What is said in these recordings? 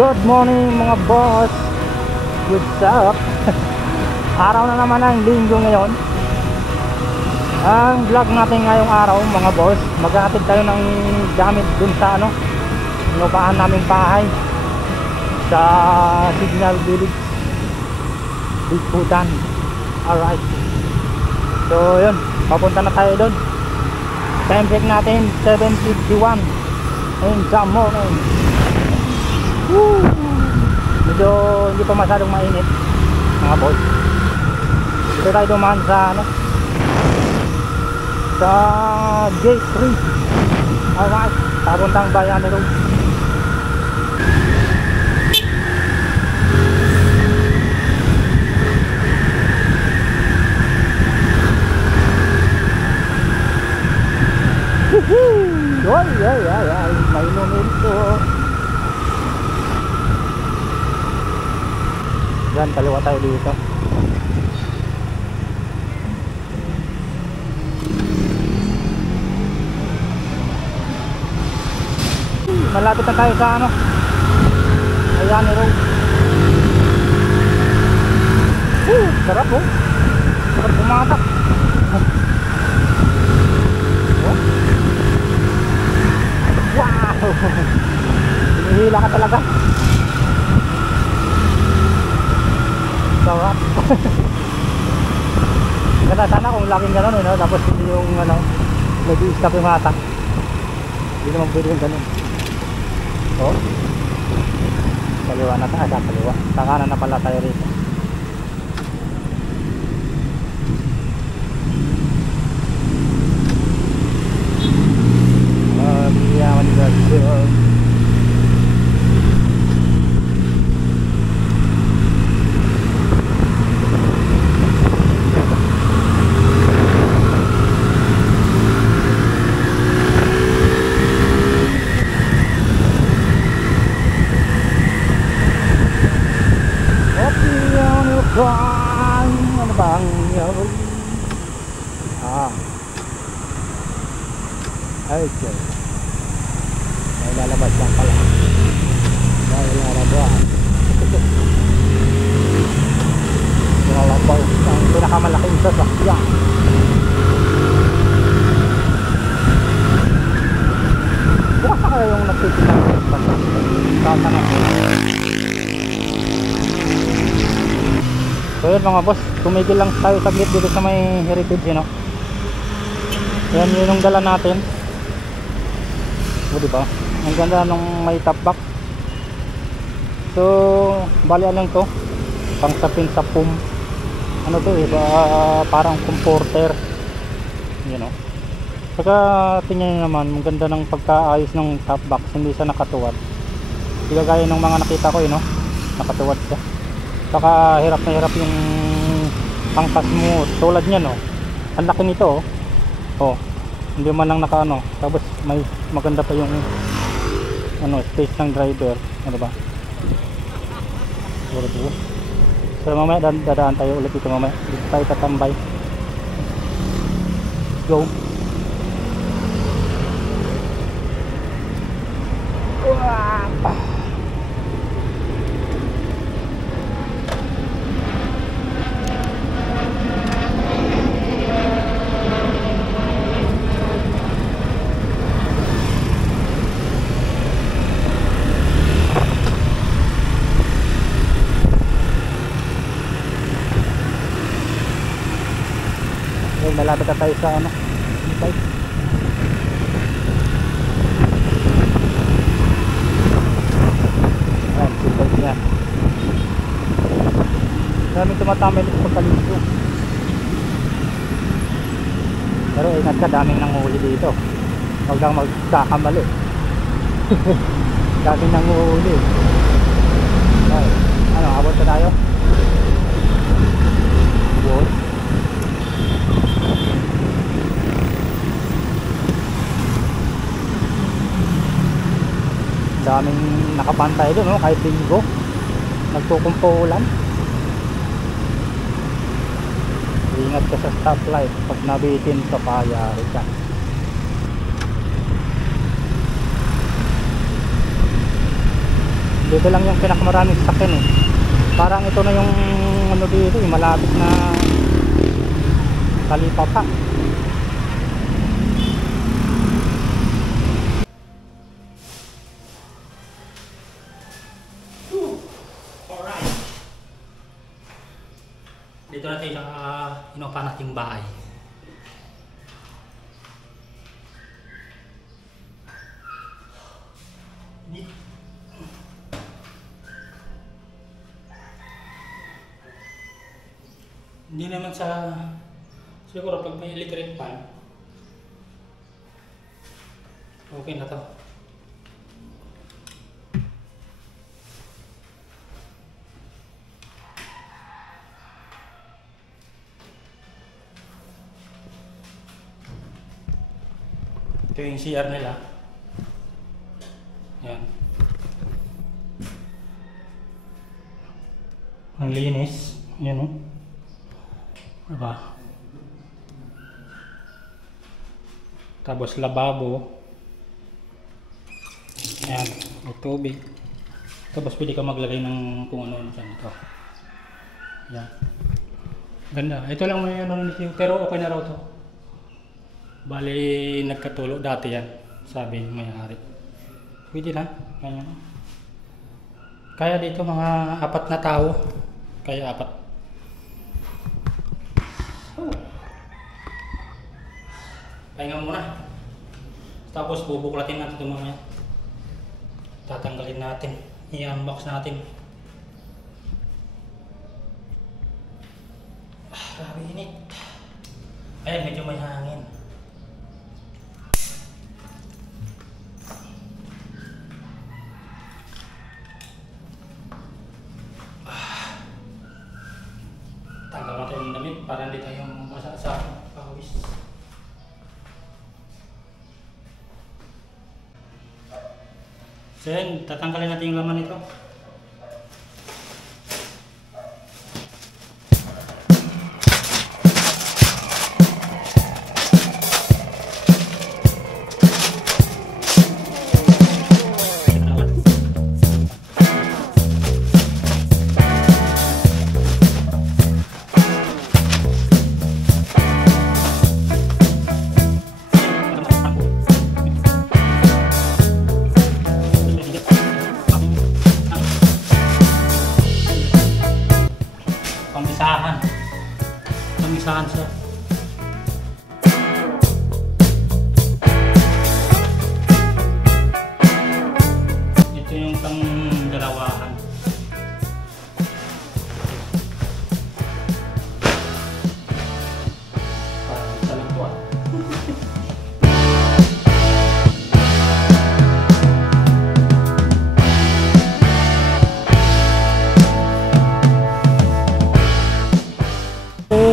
Good morning mga boss. What's up? Araw na naman ng linggo ngayon. Ang vlog natin ngayong araw mga boss, maghahatid tayo ng gamit dun sa inupahan naming bahay sa Signal Village, Bigputan. Alright, so yun, papunta na tayo dun. Time check natin 7:51 in the morning. Woo! Medyo hindi pa masyadong mainit mga boss. Dito tayo dumaan sa sa gate 3. Alright, papuntang Bayani Road. Ay, may numero. Yan, kaliwa tayo dito. Malapit na tayo sa Bayani Road. Sarap oh. Sarap pumatak. Wow! Hinihila ka talaga. Sarap. Ganda sana kung laging gano'n tapos hindi yung nag-i-stop yung mata. Hindi naman pwede yung gano'n. Oh, kaliwa na tayo, kaliwa. Sa kanan na pala tayo rito. Ano ba ang okay. May lalabas lang pala. May lalabas. Lalabas ang pinakamalaking sasakyan. Bukas na kaya yung nagtitinang kasa na. So yun mga boss, tumigil lang tayo saglit dito sa may heritage yan yan yung dala natin. O diba, ang ganda nung may top box. So bali lang to, pang sapin sa pum. Ano to parang comforter. Saka tingnan nyo naman, ang ganda ng pagkaayos ng top box, hindi siya nakatuwad. Hindi kagaya ng mga nakita ko nakatuwad siya. Saka hirap na hirap yung pangkas mo tulad niya ang laki nito hindi man lang tapos may maganda pa yung space ng driver, ba? So mamaya dadaan tayo ulit dito, mamaya dito tayo tatambay. Go. Malapit na tayo sa site. Ayan, site niya. Daming tumatamay dito sa paligid. Pero ingat ka, daming nanguhuli dito. Huwag lang magkakamali. Daming nanguhuli. Abot na tayo. Yun. Daming nakapantay doon kahit linggo nagkukumpulan. Ingat ka sa stoplight, pag nabitin ka payari ka. Dito lang yung pinakamaraming sasakyan eh. Parang ito na yung ano dito eh, malapit na Talipapa. Alright. Dito na tayo sa inuupahan nating bahay. Hindi naman sa siguro pag may electric fan okay na to. Ito yung CR nila. Yan. Ang linis. Yan o. Diba? Tapos lababo. Ayan, may tubig. Tapos pwede ka maglagay ng kung ano dyan. Ito. Ayan. Ganda. Ito lang may ano nito. Pero okay na raw to. Bali nagkatulo dati yan. Sabi ng may-ari. Pwede na. Ganyan. Kaya dito mga 4 na tao. Kaya 4. Pahinga muna. Tapos bubuklatin natin ito mamaya. Tatanggalin natin. I-unbox natin. Grabe init. Ayan, medyo may hangin. Tanggal natin yung damit para hindi tayo mabasa sa pawis. So yan, tatanggalin natin yung laman nito. Pang-isahan siya. Ito yung pang-dalawahan. Parang isa lang po ah.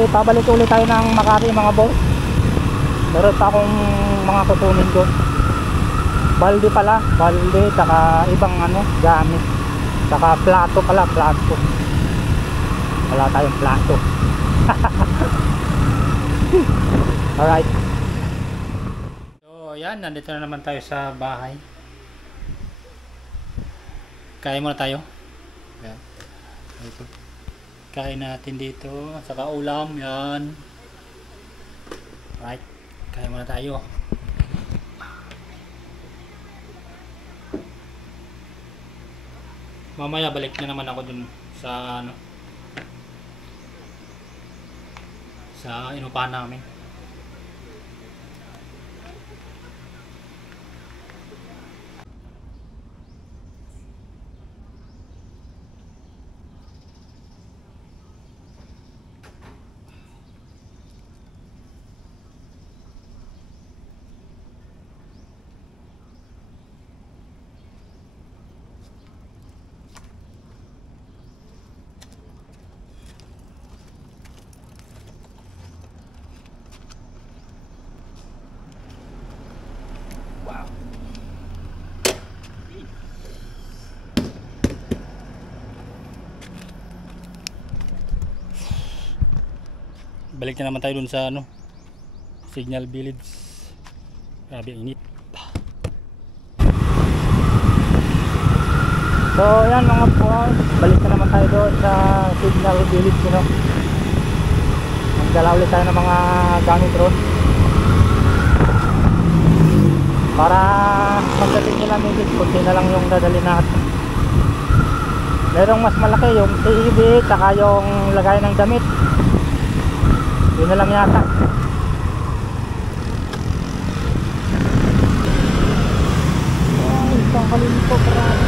Pabalik ulit tayo ng Makati mga boss. Meron pa akong mga kukunin doon. Balde pala, balde, saka ibang ano, gamit. Saka plato pala, plato. Wala tayong plato. Alright. So yan, nandito na naman tayo sa bahay. Kain muna tayo. Yan. Ito. Kain natin dito, saka ulam, yan. Right, kain muna tayo. Mamaya balik na naman ako dun sa ano, sa inupahan namin. Balik na naman tayo dun sa ano, Signal Village. Grabe init. So yan mga boss, balik na naman tayo doon sa Signal Village, you know. Magdala ulit tayo ng mga gamit ron para pagdating nila medyo kunti na lang yung dadali natin. Merong mas malaki yung TV tsaka yung lagay ng damit, yun na lang yata. Isang kalimito parang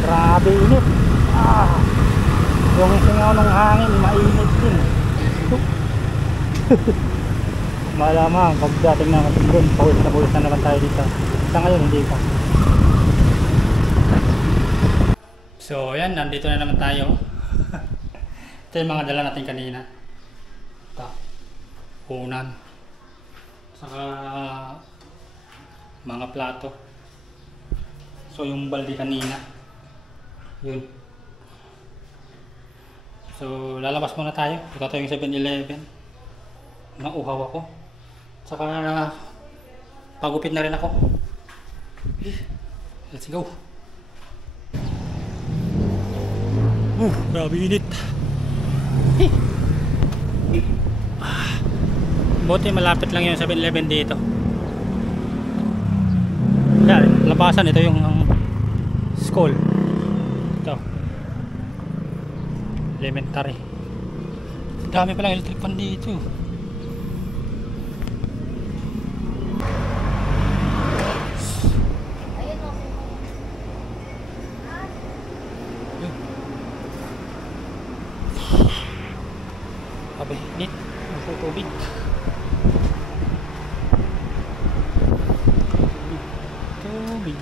grabe init. Yung singaw ng hangin mainit din. Malamang pagdating na natin doon, pawis na naman tayo dito. Sa ngayon hindi pa. So ayan, nandito na naman tayo. Ito yung mga dala natin kanina. Ito, unan, saka mga plato. So yung balde kanina, yun. So lalabas muna tayo. Ito tayo yung 7-Eleven. Nauhaw ako. Saka pagupit na rin ako. Let's go. Grabe init. Buti malapit lang yung 7-Eleven dito. Yan, labasan ito yung school. Ito. Elementary. Dami palang electric fan dito. Abe, init. Ang tubig. Tubig.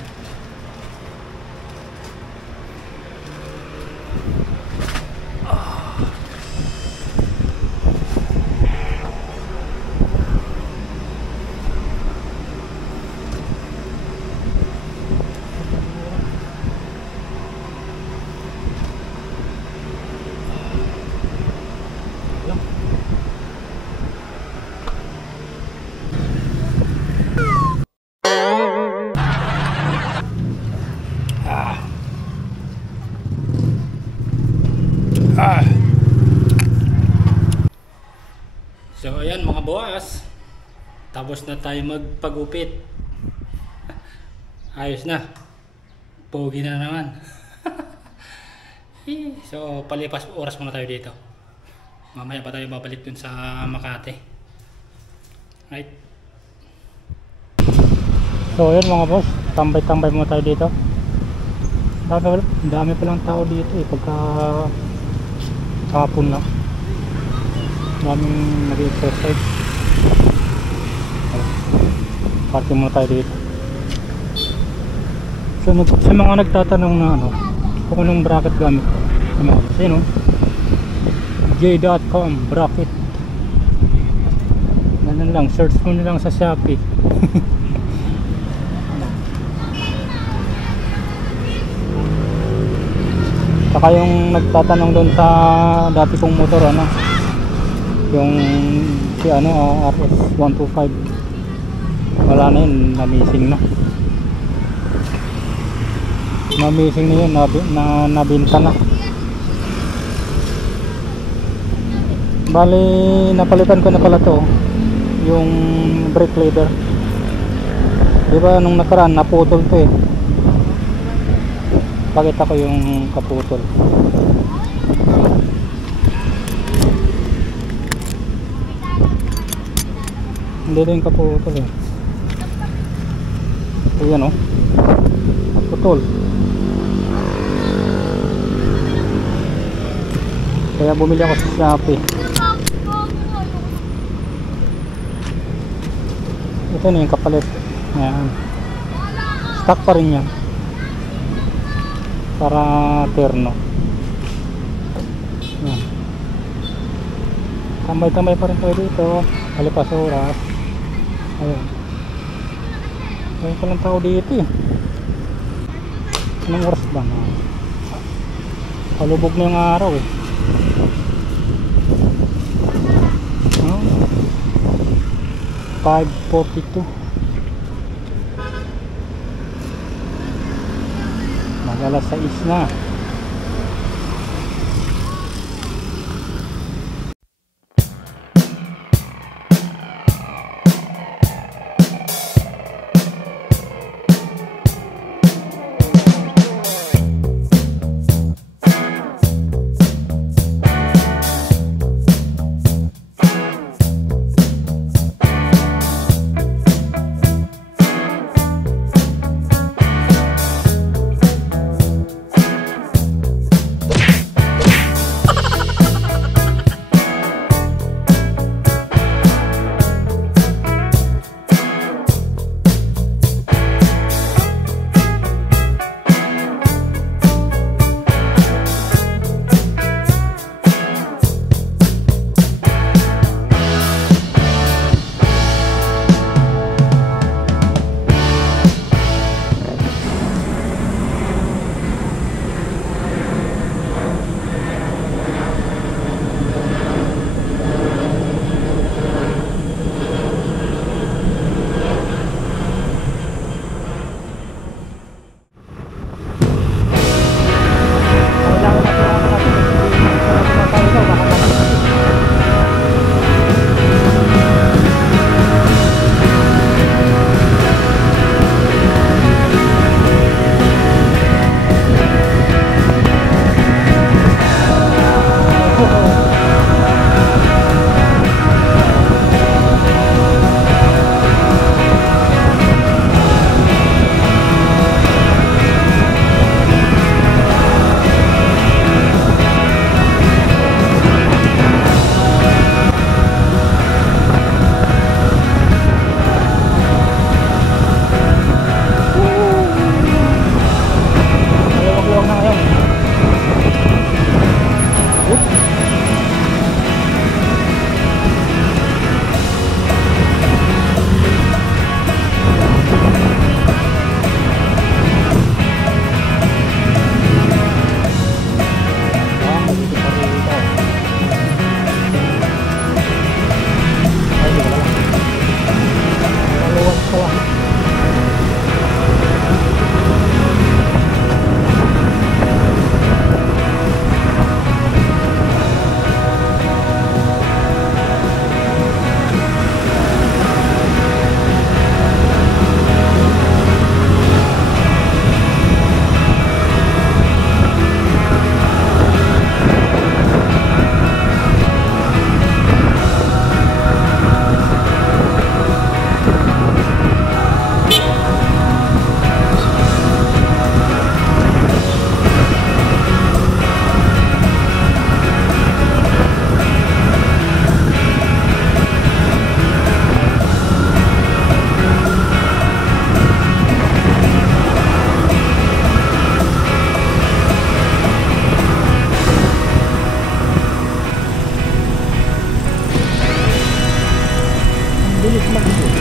So ayan mga boss, tapos na tayo magpagupit. Ayos na, pogi na naman. So palipas oras muna tayo dito. Mamaya pa tayo babalik dun sa Makati. Right. So ayan mga boss, tambay-tambay muna tayo dito. Dami palang tao dito eh, pagka hapon na. Daming nag-exercise. Party muna tayo dito. So sa mga nagtatanong na ano, kung anong bracket gamit ko, sa mga boss, yun o, j.com bracket. Ganun lang, search mo nyo lang sa Shopee. Saka yung nagtatanong doon sa dati kong motor, ano, yung si ano, RS125, wala na yun, na-missing na. Na-missing na yun, nabinta na. Bali, napalitan ko na pala to, yung brake leader. Diba nung nakaraan, naputol to eh. Pakita ko yung kaputol. Hindi rin kaputol eh. Ayan o, kaputol. Kaya bumili ako sa Shopee. Ito na yung kapalit. Ayan. Stock pa rin yan. Para terno. Ayan. Tambay-tambay pa rin tayo dito. Kalipas oras. Ayan. Kaya palang tao dito eh. Anong oras ba na? Palubog na yung araw eh. 5:42. Mag alas 6 na. bilis mag